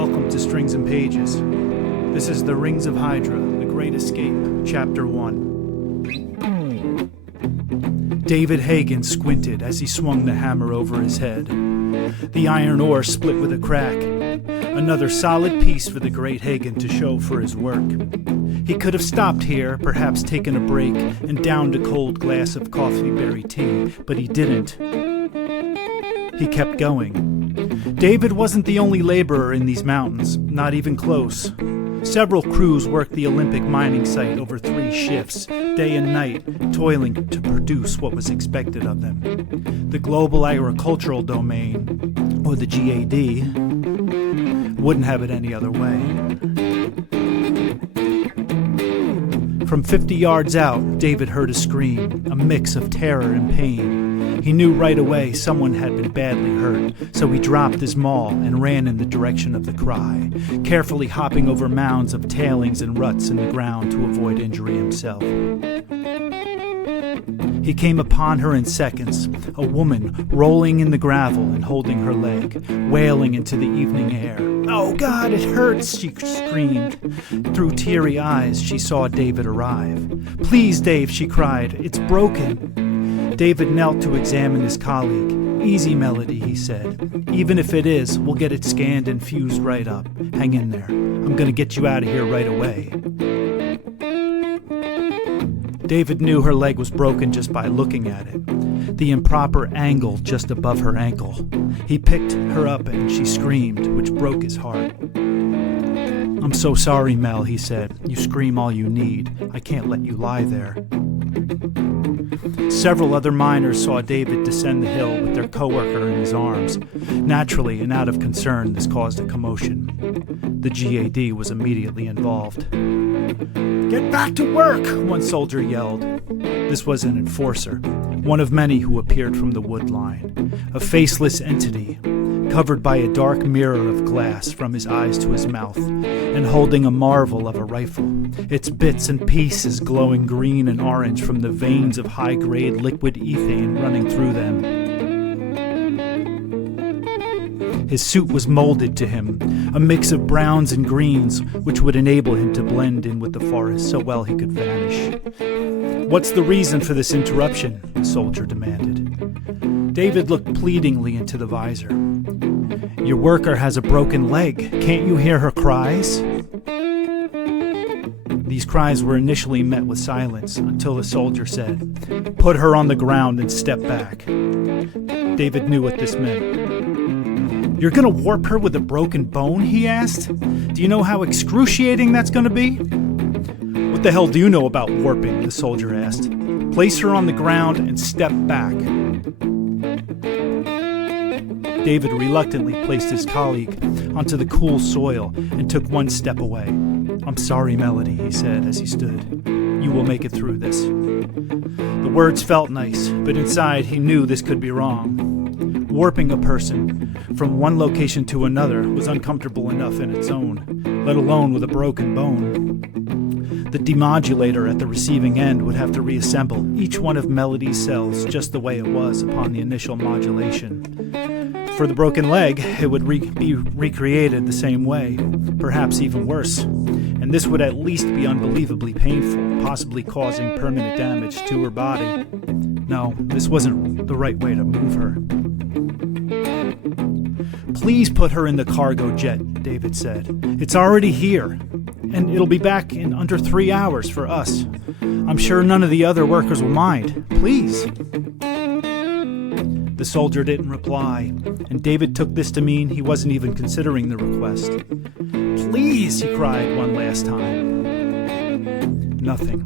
Welcome to Strings and Pages. This is the Rings of Hydra, The Great Escape, Chapter 1. David Hagen squinted as he swung the hammer over his head. The iron ore split with a crack. Another solid piece for the great Hagen to show for his work. He could have stopped here, perhaps taken a break, and downed a cold glass of coffee berry tea, but he didn't. He kept going. David wasn't the only laborer in these mountains, not even close. Several crews worked the Olympic mining site over 3 shifts, day and night, toiling to produce what was expected of them. The Global Agricultural Domain, or the GAD, wouldn't have it any other way. From 50 yards out, David heard a scream, a mix of terror and pain. He knew right away someone had been badly hurt, so he dropped his maul and ran in the direction of the cry, carefully hopping over mounds of tailings and ruts in the ground to avoid injury himself. He came upon her in seconds, a woman rolling in the gravel and holding her leg, wailing into the evening air. "Oh God, it hurts!" she screamed. Through teary eyes, she saw David arrive. "Please, Dave," she cried, "it's broken." David knelt to examine his colleague. "Easy, Melody," he said. "Even if it is, we'll get it scanned and fused right up. Hang in there. I'm gonna get you out of here right away." David knew her leg was broken just by looking at it. The improper angle just above her ankle. He picked her up and she screamed, which broke his heart. "I'm so sorry, Mel," he said. "You scream all you need. I can't let you lie there." Several other miners saw David descend the hill with their coworker in his arms. Naturally, and out of concern, this caused a commotion. The GAD was immediately involved. "Get back to work!" one soldier yelled. This was an enforcer, one of many who appeared from the wood line, a faceless entity, covered by a dark mirror of glass from his eyes to his mouth, and holding a marvel of a rifle, its bits and pieces glowing green and orange from the veins of high-grade liquid ethane running through them. His suit was molded to him, a mix of browns and greens, which would enable him to blend in with the forest so well he could vanish. "What's the reason for this interruption?" the soldier demanded. David looked pleadingly into the visor. "Your worker has a broken leg. Can't you hear her cries?" These cries were initially met with silence until the soldier said, "Put her on the ground and step back." David knew what this meant. "You're gonna warp her with a broken bone?" he asked. "Do you know how excruciating that's gonna be?" "What the hell do you know about warping?" the soldier asked. "Place her on the ground and step back." David reluctantly placed his colleague onto the cool soil and took one step away. "I'm sorry, Melody," he said as he stood. "You will make it through this." The words felt nice, but inside he knew this could be wrong. Warping a person from one location to another was uncomfortable enough in its own, let alone with a broken bone. The demodulator at the receiving end would have to reassemble each one of Melody's cells just the way it was upon the initial modulation. For the broken leg, it would be recreated the same way, perhaps even worse, and this would at least be unbelievably painful, possibly causing permanent damage to her body. No, this wasn't the right way to move her. "Please put her in the cargo jet," David said. "It's already here, and it'll be back in under 3 hours for us. I'm sure none of the other workers will mind. Please." The soldier didn't reply, and David took this to mean he wasn't even considering the request. "Please," he cried one last time. Nothing.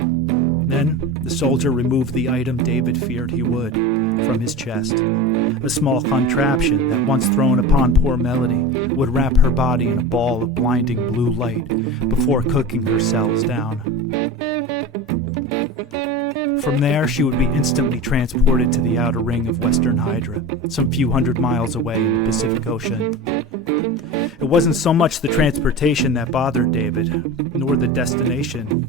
Then the soldier removed the item David feared he would from his chest. A small contraption that, once thrown upon poor Melody, would wrap her body in a ball of blinding blue light before cooking her cells down. From there, she would be instantly transported to the outer ring of Western Hydra, some few hundred miles away in the Pacific Ocean. It wasn't so much the transportation that bothered David, nor the destination.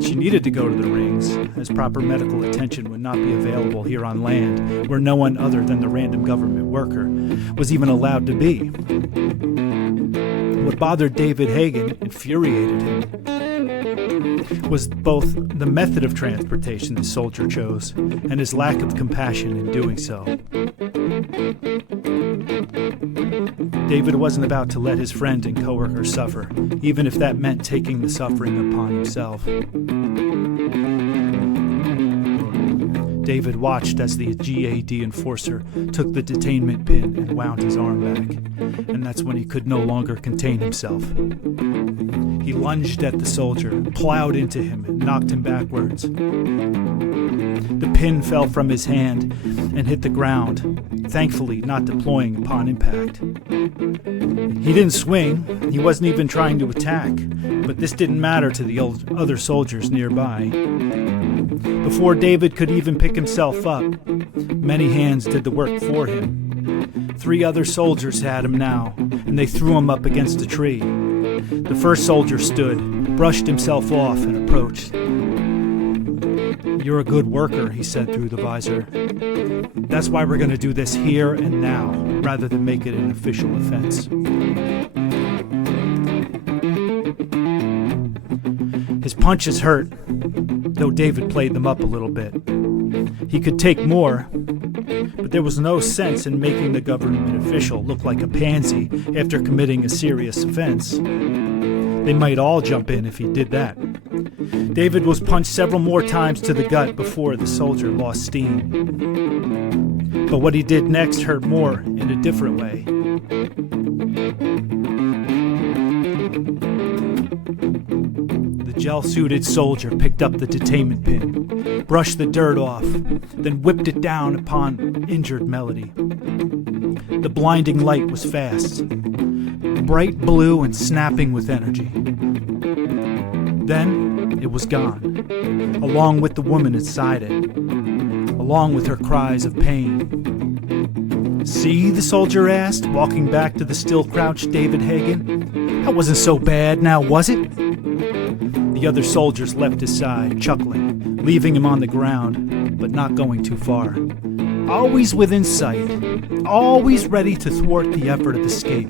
She needed to go to the rings, as proper medical attention would not be available here on land, where no one other than the random government worker was even allowed to be. What bothered David Hagen, infuriated him, was both the method of transportation the soldier chose and his lack of compassion in doing so. David wasn't about to let his friend and coworker suffer, even if that meant taking the suffering upon himself. David watched as the GAD enforcer took the detainment pin and wound his arm back, and that's when he could no longer contain himself. He lunged at the soldier, plowed into him, and knocked him backwards. The pin fell from his hand and hit the ground, thankfully not deploying upon impact. He didn't swing, he wasn't even trying to attack, but this didn't matter to the other soldiers nearby. Before David could even pick himself up, many hands did the work for him. 3 other soldiers had him now, and they threw him up against a tree. The first soldier stood, brushed himself off, and approached. "You're a good worker," he said through the visor. "That's why we're going to do this here and now, rather than make it an official offense." His punches hurt, though David played them up a little bit. He could take more, but there was no sense in making the government official look like a pansy after committing a serious offense. They might all jump in if he did that. David was punched several more times to the gut before the soldier lost steam. But what he did next hurt more in a different way. The gel-suited soldier picked up the detainment pin, brushed the dirt off, then whipped it down upon injured Melody. The blinding light was fast, bright blue and snapping with energy. Then it was gone, along with the woman inside it, along with her cries of pain. "See?" the soldier asked, walking back to the still-crouched David Hagen. "That wasn't so bad, now was it?" The other soldiers left his side, chuckling, leaving him on the ground, but not going too far. Always within sight, always ready to thwart the effort of escape.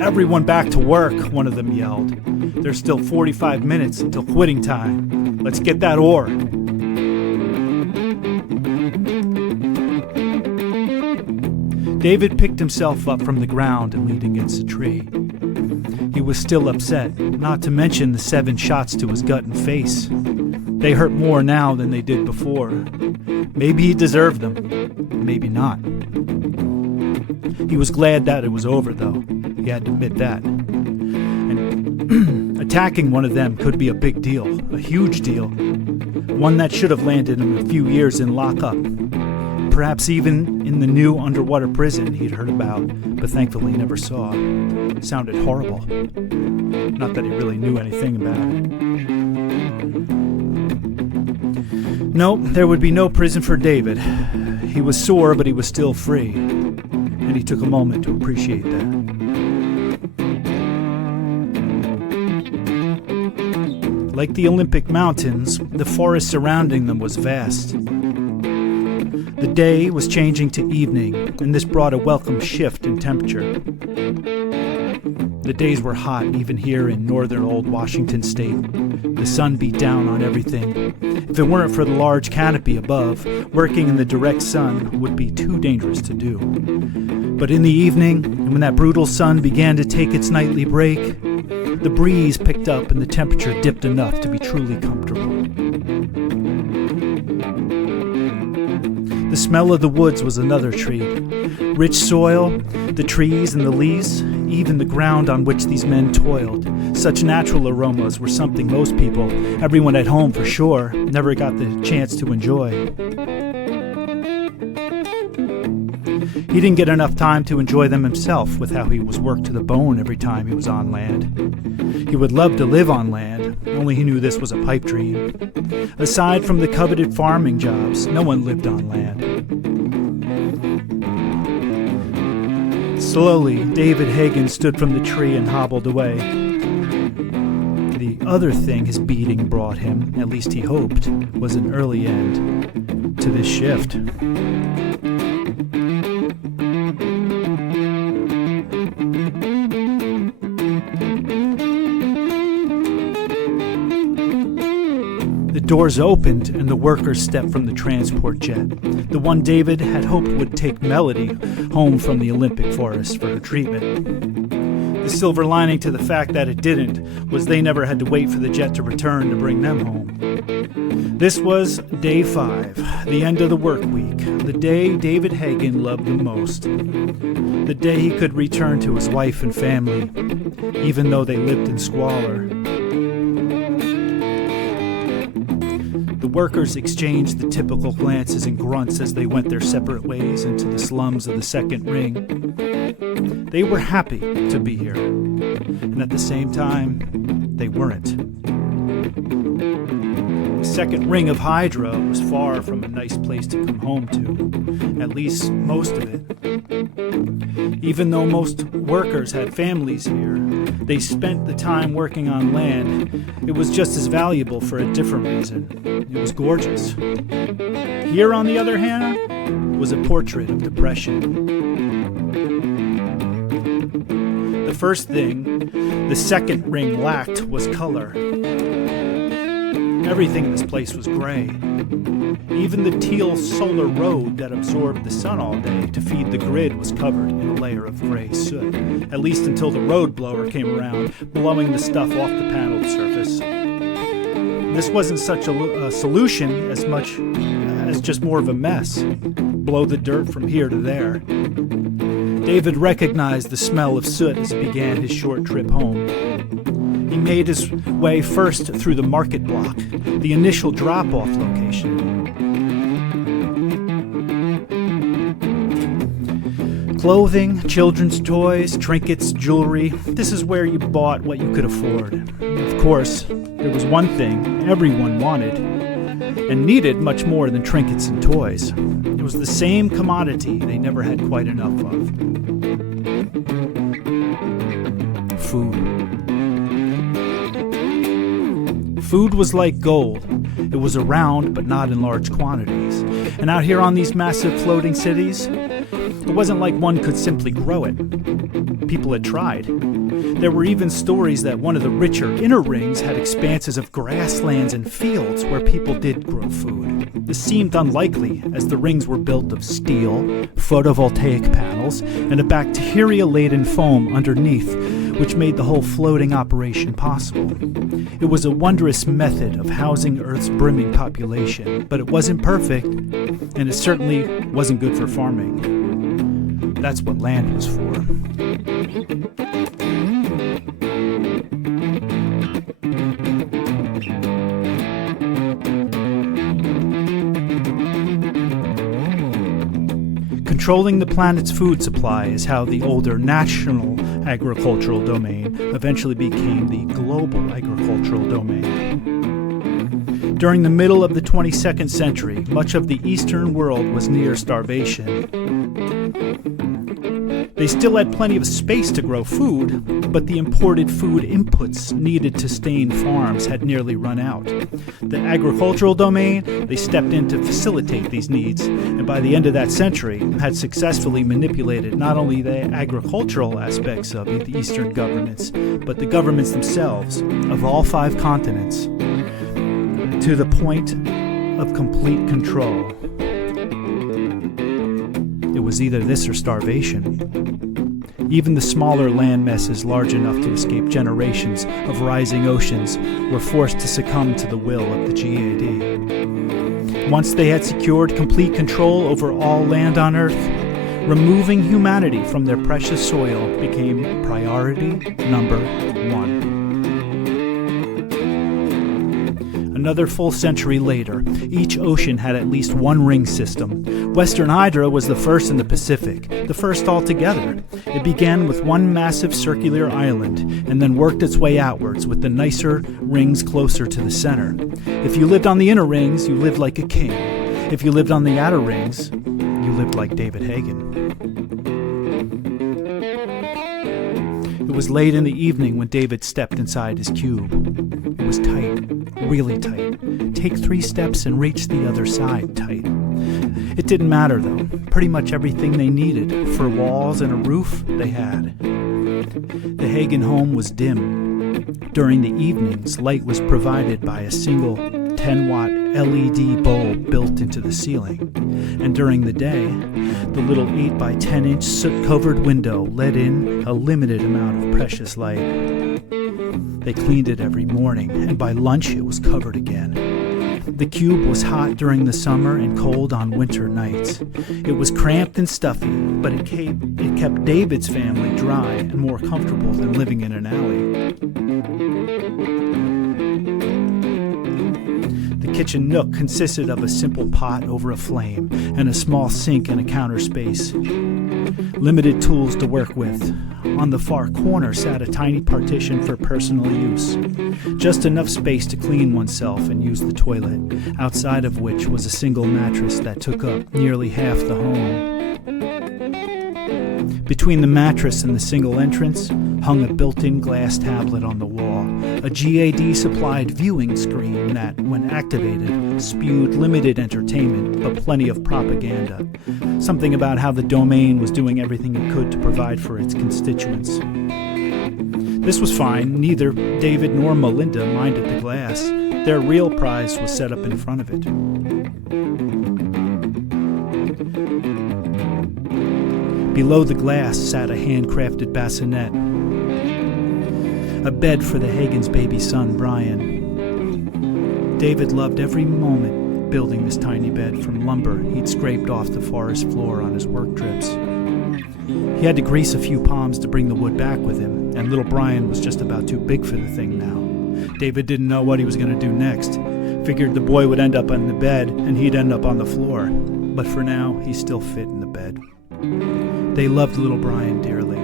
"Everyone back to work," one of them yelled. "There's still 45 minutes until quitting time. Let's get that ore." David picked himself up from the ground and leaned against a tree. He was still upset, not to mention the 7 shots to his gut and face. They hurt more now than they did before. Maybe he deserved them, maybe not. He was glad that it was over, though. He had to admit that. And attacking one of them could be a big deal, a huge deal. One that should have landed him a few years in lockup. Perhaps even in the new underwater prison he'd heard about, but thankfully never saw. It sounded horrible. Not that he really knew anything about it. No, there would be no prison for David. He was sore, but he was still free. And he took a moment to appreciate that. Like the Olympic Mountains, the forest surrounding them was vast. The day was changing to evening, and this brought a welcome shift in temperature. The days were hot even here in northern old Washington state. The sun beat down on everything. If it weren't for the large canopy above, working in the direct sun would be too dangerous to do. But in the evening, when that brutal sun began to take its nightly break, the breeze picked up and the temperature dipped enough to be truly comfortable. The smell of the woods was another treat. Rich soil, the trees and the leaves, even the ground on which these men toiled. Such natural aromas were something most people, everyone at home for sure, never got the chance to enjoy. He didn't get enough time to enjoy them himself with how he was worked to the bone every time he was on land. He would love to live on land, only he knew this was a pipe dream. Aside from the coveted farming jobs, no one lived on land. Slowly, David Hagen stood from the tree and hobbled away. The other thing his beating brought him, at least he hoped, was an early end to this shift. doors opened and the workers stepped from the transport jet, the one David had hoped would take Melody home from the Olympic forest for her treatment. The silver lining to the fact that it didn't was they never had to wait for the jet to return to bring them home. This was day 5, the end of the work week, the day David Hagen loved the most. The day he could return to his wife and family, even though they lived in squalor. The workers exchanged the typical glances and grunts as they went their separate ways into the slums of the second ring. They were happy to be here, and at the same time, they weren't. The second ring of Hydra was far from a nice place to come home to, at least most of it. Even though most workers had families here, they spent the time working on land. It was just as valuable for a different reason. It was gorgeous. Here, on the other hand, was a portrait of depression. The first thing the second ring lacked was color. Everything in this place was gray. Even the teal solar road that absorbed the sun all day to feed the grid was covered in a layer of gray soot, at least until the road blower came around, blowing the stuff off the paneled surface. This wasn't such a solution as much as just more of a mess. Blow the dirt from here to there. David recognized the smell of soot as he began his short trip home. He made his way first through the market block, the initial drop-off location. Clothing, children's toys, trinkets, jewelry. This is where you bought what you could afford. Of course, there was one thing everyone wanted and needed much more than trinkets and toys. It was the same commodity they never had quite enough of. Food. Food was like gold. It was around, but not in large quantities. And out here on these massive floating cities, it wasn't like one could simply grow it. People had tried. There were even stories that one of the richer inner rings had expanses of grasslands and fields where people did grow food. This seemed unlikely, as the rings were built of steel, photovoltaic panels, and a bacteria-laden foam underneath, which made the whole floating operation possible. It was a wondrous method of housing Earth's brimming population, but it wasn't perfect, and it certainly wasn't good for farming. That's what land was for. Controlling the planet's food supply is how the older national agricultural domain eventually became the global agricultural domain. During the middle of the 22nd century, much of the Eastern world was near starvation. They still had plenty of space to grow food, but the imported food inputs needed to sustain farms had nearly run out. The agricultural domain, they stepped in to facilitate these needs, and by the end of that century, had successfully manipulated not only the agricultural aspects of the Eastern governments, but the governments themselves, of all 5 continents, to the point of complete control. It was either this or starvation. Even the smaller land masses large enough to escape generations of rising oceans were forced to succumb to the will of the GAD. Once they had secured complete control over all land on Earth, removing humanity from their precious soil became priority number 1. Another full century later, each ocean had at least one ring system. Western Hydra was the first in the Pacific, the first altogether. It began with one massive circular island, and then worked its way outwards with the nicer rings closer to the center. If you lived on the inner rings, you lived like a king. If you lived on the outer rings, you lived like David Hagen. It was late in the evening when David stepped inside his cube. It was tight, really tight. Take 3 steps and reach the other side tight. It didn't matter, though. Pretty much everything they needed for walls and a roof, they had. The Hagen home was dim. During the evenings, light was provided by a single 10-watt LED bulb built into the ceiling, and during the day, the little 8x10-inch soot-covered window let in a limited amount of precious light. They cleaned it every morning, and by lunch it was covered again. The cube was hot during the summer and cold on winter nights. It was cramped and stuffy, but it kept David's family dry and more comfortable than living in an alley. The kitchen nook consisted of a simple pot over a flame and a small sink and a counter space. Limited tools to work with. On the far corner sat a tiny partition for personal use. Just enough space to clean oneself and use the toilet, outside of which was a single mattress that took up nearly half the home. Between the mattress and the single entrance hung a built-in glass tablet on the wall, a GAD-supplied viewing screen that, when activated, spewed limited entertainment but plenty of propaganda. Something about how the domain was doing everything it could to provide for its constituents. This was fine. Neither David nor Melinda minded the glass. Their real prize was set up in front of it. Below the glass sat a handcrafted bassinet, a bed for the Hagen's baby son, Brian. David loved every moment building this tiny bed from lumber he'd scraped off the forest floor on his work trips. He had to grease a few palms to bring the wood back with him, and little Brian was just about too big for the thing now. David didn't know what he was going to do next. Figured the boy would end up on the bed, and he'd end up on the floor. But for now, he still fit in the bed. They loved little Brian dearly.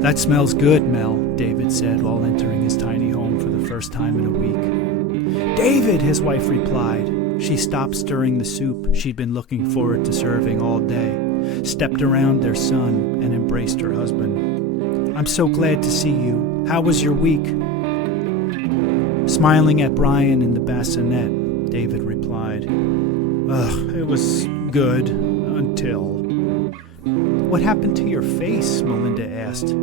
"That smells good, Mel," David said while entering his tiny home for the first time in a week. "David," his wife replied. She stopped stirring the soup she'd been looking forward to serving all day, stepped around their son, and embraced her husband. "I'm so glad to see you. How was your week?" Smiling at Brian in the bassinet, David replied, "Ugh, it was good, until..." "What happened to your face?" Melinda asked.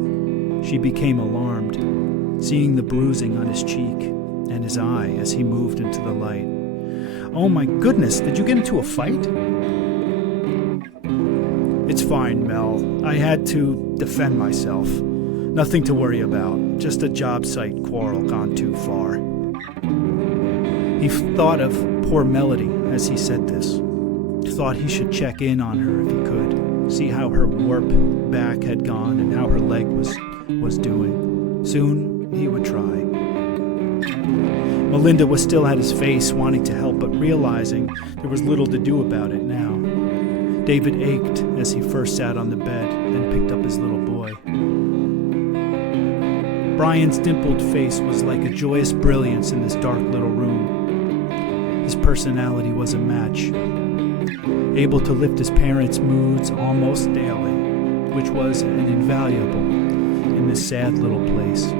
She became alarmed, seeing the bruising on his cheek and his eye as he moved into the light. "Oh my goodness, did you get into a fight?" "It's fine, Mel. I had to defend myself. Nothing to worry about. Just a job site quarrel gone too far." He thought of poor Melody as he said this. Thought he should check in on her if he could, see how her warp back had gone and how her leg was doing. Soon he would try. Melinda was still at his face, wanting to help, but realizing there was little to do about it now. David ached as he first sat on the bed, then picked up his little boy. Brian's dimpled face was like a joyous brilliance in this dark little room. His personality was a match, able to lift his parents' moods almost daily, which was an invaluable in this sad little place.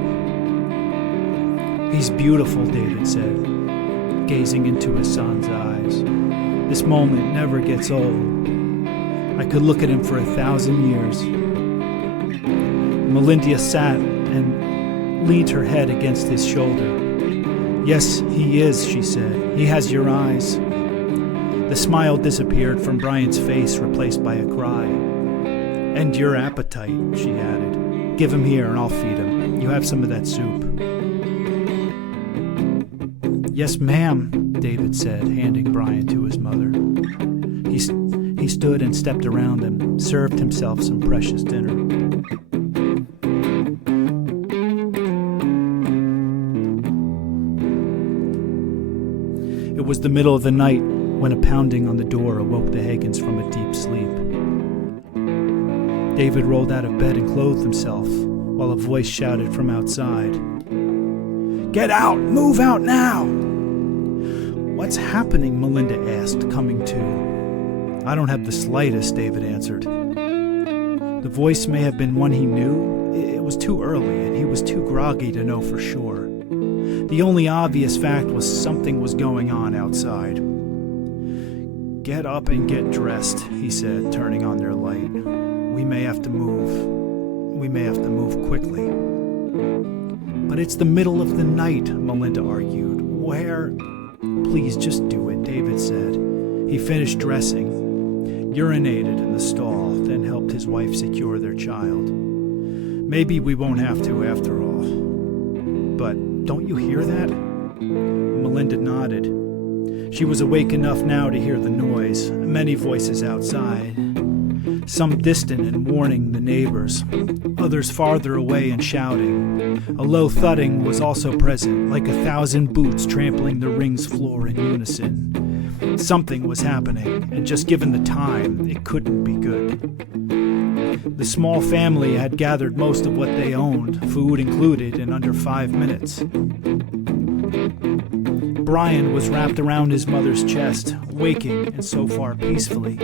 "He's beautiful," David said, gazing into his son's eyes. "This moment never gets old. I could look at him for 1,000 years." Melinda sat and leaned her head against his shoulder. "Yes, he is," she said. "He has your eyes." The smile disappeared from Brian's face, replaced by a cry. "And your appetite," she added. "Give him here and I'll feed him. You have some of that soup." "Yes, ma'am," David said, handing Brian to his mother. He stood and stepped around him, served himself some precious dinner. It was the middle of the night when a pounding on the door awoke the Hagens from a deep sleep. David rolled out of bed and clothed himself, while a voice shouted from outside, "Get out! Move out now!" "What's happening?" Melinda asked, coming to. "I don't have the slightest," David answered. The voice may have been one he knew. It was too early, and he was too groggy to know for sure. The only obvious fact was something was going on outside. "Get up and get dressed," he said, turning on their light. We may have to move quickly." But it's the middle of the night, Melinda argued. Where? Please just do it, David said. He finished dressing, urinated in the stall, then helped his wife secure their child. Maybe we won't have to after all. But don't you hear that? Melinda nodded. She was awake enough now to hear the noise, many voices outside. Some distant and warning the neighbors, others farther away and shouting. A low thudding was also present, like 1,000 boots trampling the ring's floor in unison. Something was happening, and just given the time, it couldn't be good. The small family had gathered most of what they owned, food included, in under 5 minutes. Brian was wrapped around his mother's chest, waking and so far peacefully.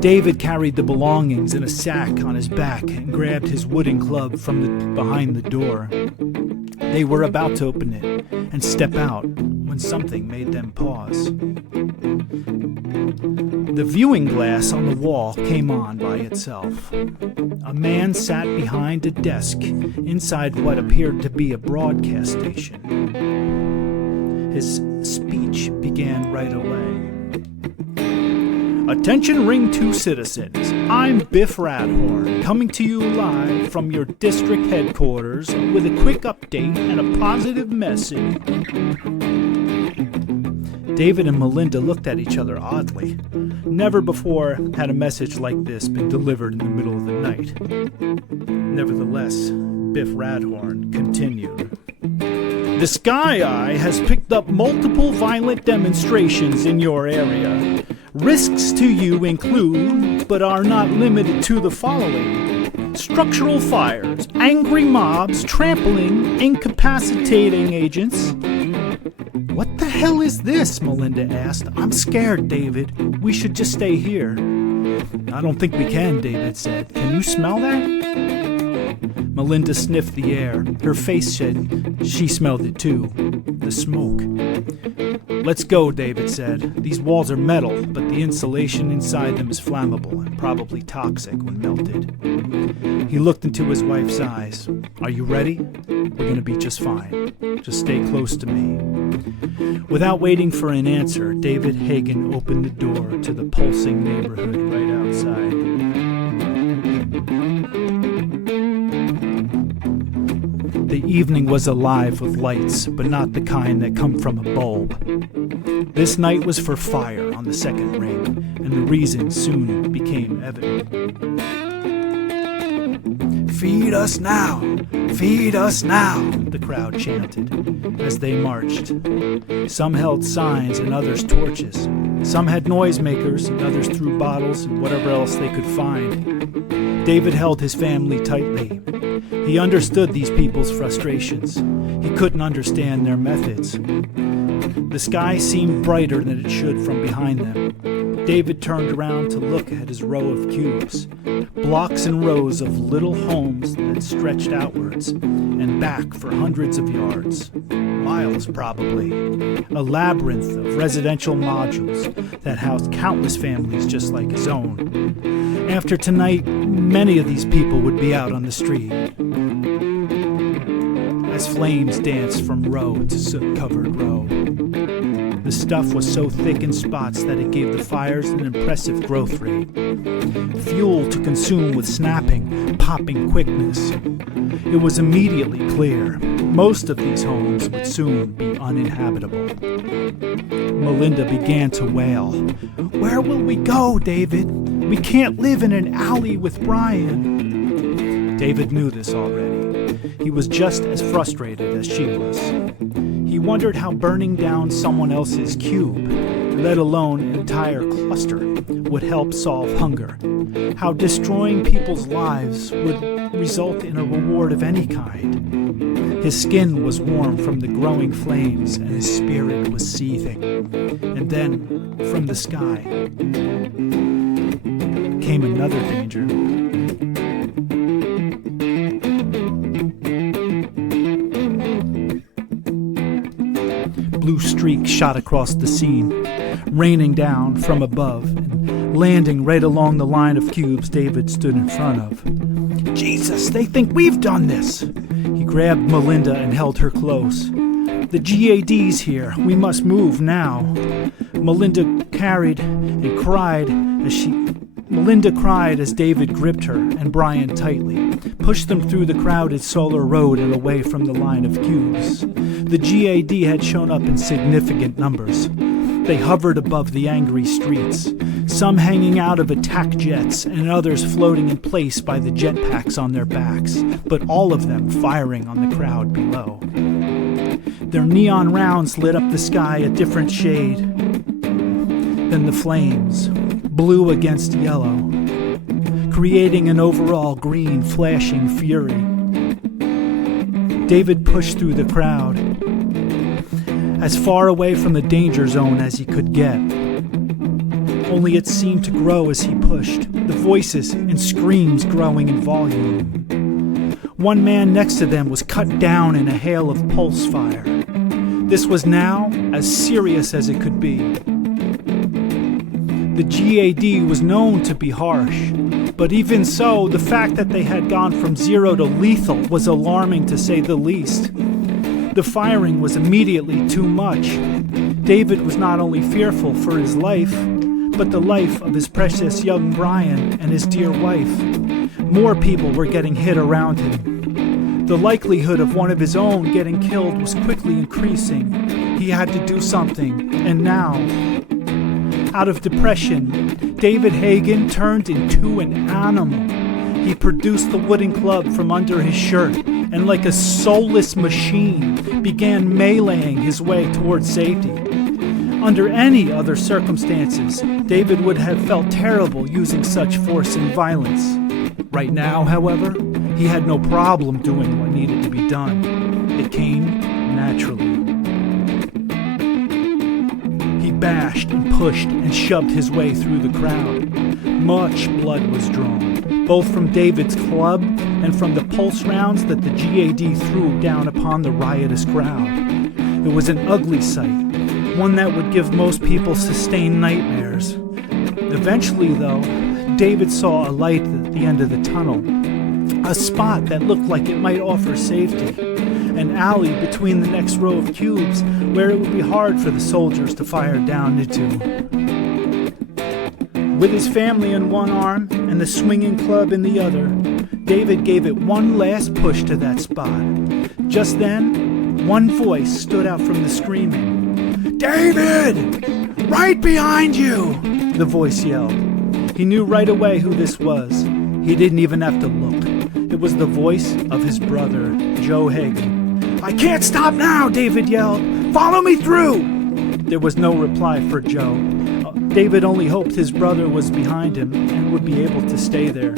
David carried the belongings in a sack on his back and grabbed his wooden club from behind the door. They were about to open it and step out when something made them pause. The viewing glass on the wall came on by itself. A man sat behind a desk inside what appeared to be a broadcast station. His speech began right away. Attention Ring 2 citizens, I'm Biff Radhorn, coming to you live from your district headquarters with a quick update and a positive message. David and Melinda looked at each other oddly. Never before had a message like this been delivered in the middle of the night. Nevertheless, Biff Radhorn continued. The Sky Eye has picked up multiple violent demonstrations in your area. Risks to you include, but are not limited to, the following: structural fires, angry mobs, trampling, incapacitating agents. What the hell is this? Melinda asked. I'm scared, David. We should just stay here. I don't think we can, David said. Can you smell that? Melinda sniffed the air. Her face said she smelled it too. The smoke. Let's go, David said. These walls are metal, but the insulation inside them is flammable and probably toxic when melted. He looked into his wife's eyes. Are you ready? We're going to be just fine. Just stay close to me. Without waiting for an answer, David Hagen opened the door to the pulsing neighborhood right outside. The evening was alive with lights, but not the kind that come from a bulb. This night was for fire on the second ring, and the reason soon became evident. Feed us now! Feed us now! The crowd chanted as they marched. Some held signs and others torches. Some had noisemakers and others threw bottles and whatever else they could find. David held his family tightly. He understood these people's frustrations. He couldn't understand their methods. The sky seemed brighter than it should from behind them. David turned around to look at his row of cubes, blocks and rows of little homes that stretched outwards and back for hundreds of yards, miles probably, a labyrinth of residential modules that housed countless families just like his own. After tonight, many of these people would be out on the street. As flames danced from row to soot-covered row. The stuff was so thick in spots that it gave the fires an impressive growth rate. Fuel to consume with snapping, popping quickness. It was immediately clear. Most of these homes would soon be uninhabitable. Melinda began to wail. Where will we go, David? We can't live in an alley with Brian. David knew this already. He was just as frustrated as she was. He wondered how burning down someone else's cube, let alone an entire cluster, would help solve hunger. How destroying people's lives would result in a reward of any kind. His skin was warm from the growing flames and his spirit was seething. And then, from the sky, came another danger. Blue streak shot across the scene, raining down from above and landing right along the line of cubes David stood in front of. Jesus, they think we've done this! He grabbed Melinda and held her close. The GAD's here. We must move now. Melinda cried as David gripped her and Brian tightly, pushed them through the crowded Solar Road and away from the line of cubes. The GAD had shown up in significant numbers. They hovered above the angry streets, some hanging out of attack jets and others floating in place by the jetpacks on their backs, but all of them firing on the crowd below. Their neon rounds lit up the sky a different shade than the flames, blue against yellow, creating an overall green flashing fury. David pushed through the crowd, as far away from the danger zone as he could get. Only it seemed to grow as he pushed, the voices and screams growing in volume. One man next to them was cut down in a hail of pulse fire. This was now as serious as it could be. The GAD was known to be harsh, but even so, the fact that they had gone from 0 to lethal was alarming to say the least. The firing was immediately too much. David was not only fearful for his life, but the life of his precious young Brian and his dear wife. More people were getting hit around him. The likelihood of one of his own getting killed was quickly increasing. He had to do something, and now, out of depression, David Hagen turned into an animal. He produced the wooden club from under his shirt and, like a soulless machine, began meleeing his way towards safety. Under any other circumstances, David would have felt terrible using such force and violence. Right now, however, he had no problem doing what needed to be done. It came naturally. He bashed and pushed and shoved his way through the crowd. Much blood was drawn, both from David's club and from the pulse rounds that the GAD threw down upon the riotous crowd. It was an ugly sight, one that would give most people sustained nightmares. Eventually, though, David saw a light at the end of the tunnel, a spot that looked like it might offer safety, an alley between the next row of cubes where it would be hard for the soldiers to fire down into. With his family in one arm and the swinging club in the other, David gave it one last push to that spot. Just then, one voice stood out from the screaming. "David! Right behind you!" the voice yelled. He knew right away who this was. He didn't even have to look. It was the voice of his brother, Joe Hagen. "I can't stop now," David yelled. "Follow me through!" There was no reply for Joe. David only hoped his brother was behind him and would be able to stay there.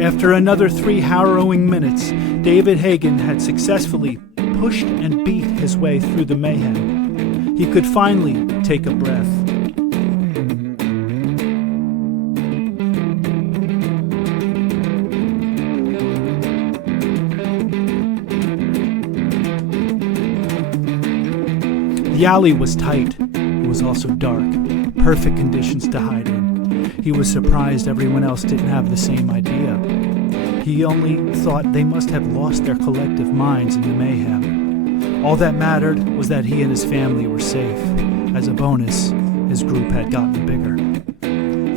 After another 3 harrowing minutes, David Hagen had successfully pushed and beat his way through the mayhem. He could finally take a breath. The alley was tight. It was also dark. Perfect conditions to hide in. He was surprised everyone else didn't have the same idea. He only thought they must have lost their collective minds in the mayhem. All that mattered was that he and his family were safe. As a bonus, his group had gotten bigger.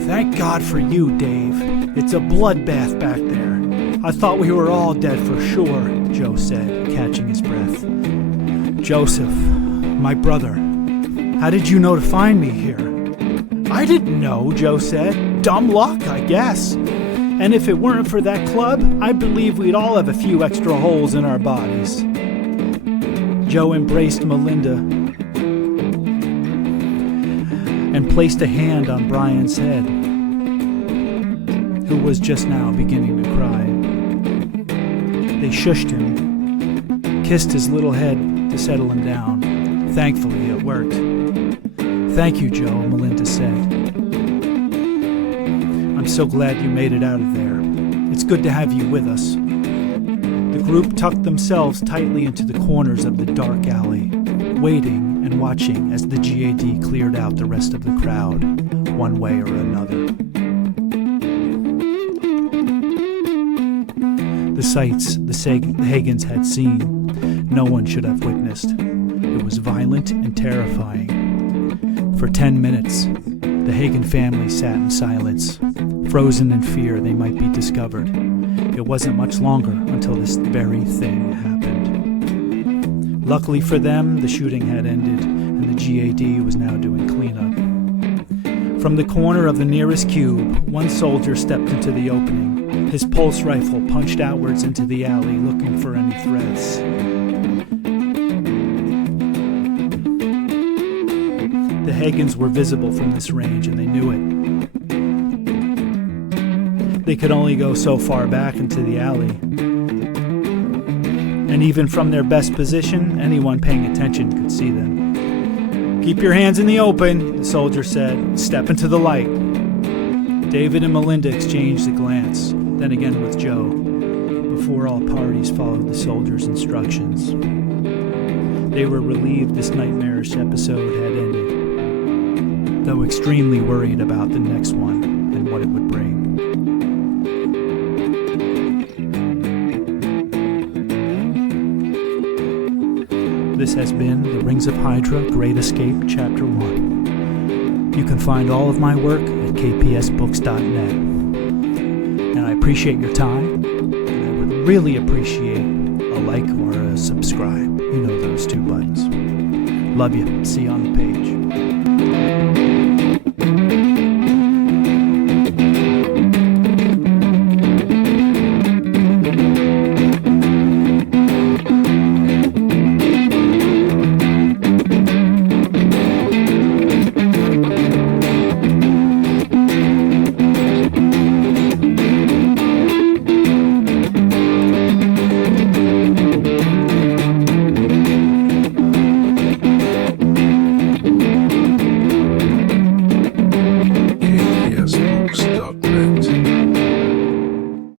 "Thank God for you, Dave. It's a bloodbath back there. I thought we were all dead for sure," Joe said, catching his breath. "Joseph, my brother, how did you know to find me here?" "I didn't know," Joe said. "Dumb luck, I guess. And if it weren't for that club, I believe we'd all have a few extra holes in our bodies." Joe embraced Melinda and placed a hand on Brian's head, who was just now beginning to cry. They shushed him, kissed his little head to settle him down. Thankfully, it worked. "Thank you, Joe," Melinda said. "I'm so glad you made it out of there. It's good to have you with us." The group tucked themselves tightly into the corners of the dark alley, waiting and and watching as the GAD cleared out the rest of the crowd, one way or another. The sights the Hagans had seen, no one should have witnessed. It was violent and terrifying. For 10 minutes, the Hagan family sat in silence, frozen in fear they might be discovered. It wasn't much longer until this very thing happened. Luckily for them, the shooting had ended, and the GAD was now doing cleanup. From the corner of the nearest cube, one soldier stepped into the opening. His pulse rifle punched outwards into the alley, looking for any threats. The Hagans were visible from this range, and they knew it. They could only go so far back into the alley. And even from their best position, anyone paying attention could see them. "Keep your hands in the open," the soldier said. "Step into the light." David and Melinda exchanged a glance, then again with Joe, before all parties followed the soldier's instructions. They were relieved this nightmarish episode had ended, though extremely worried about the next one and what it would bring. This has been the Rings of Hydra Great Escape Chapter 1. You can find all of my work at kpsbooks.net. And I appreciate your time, and I would really appreciate a like or a subscribe. You know those two buttons. Love you. See you on the page.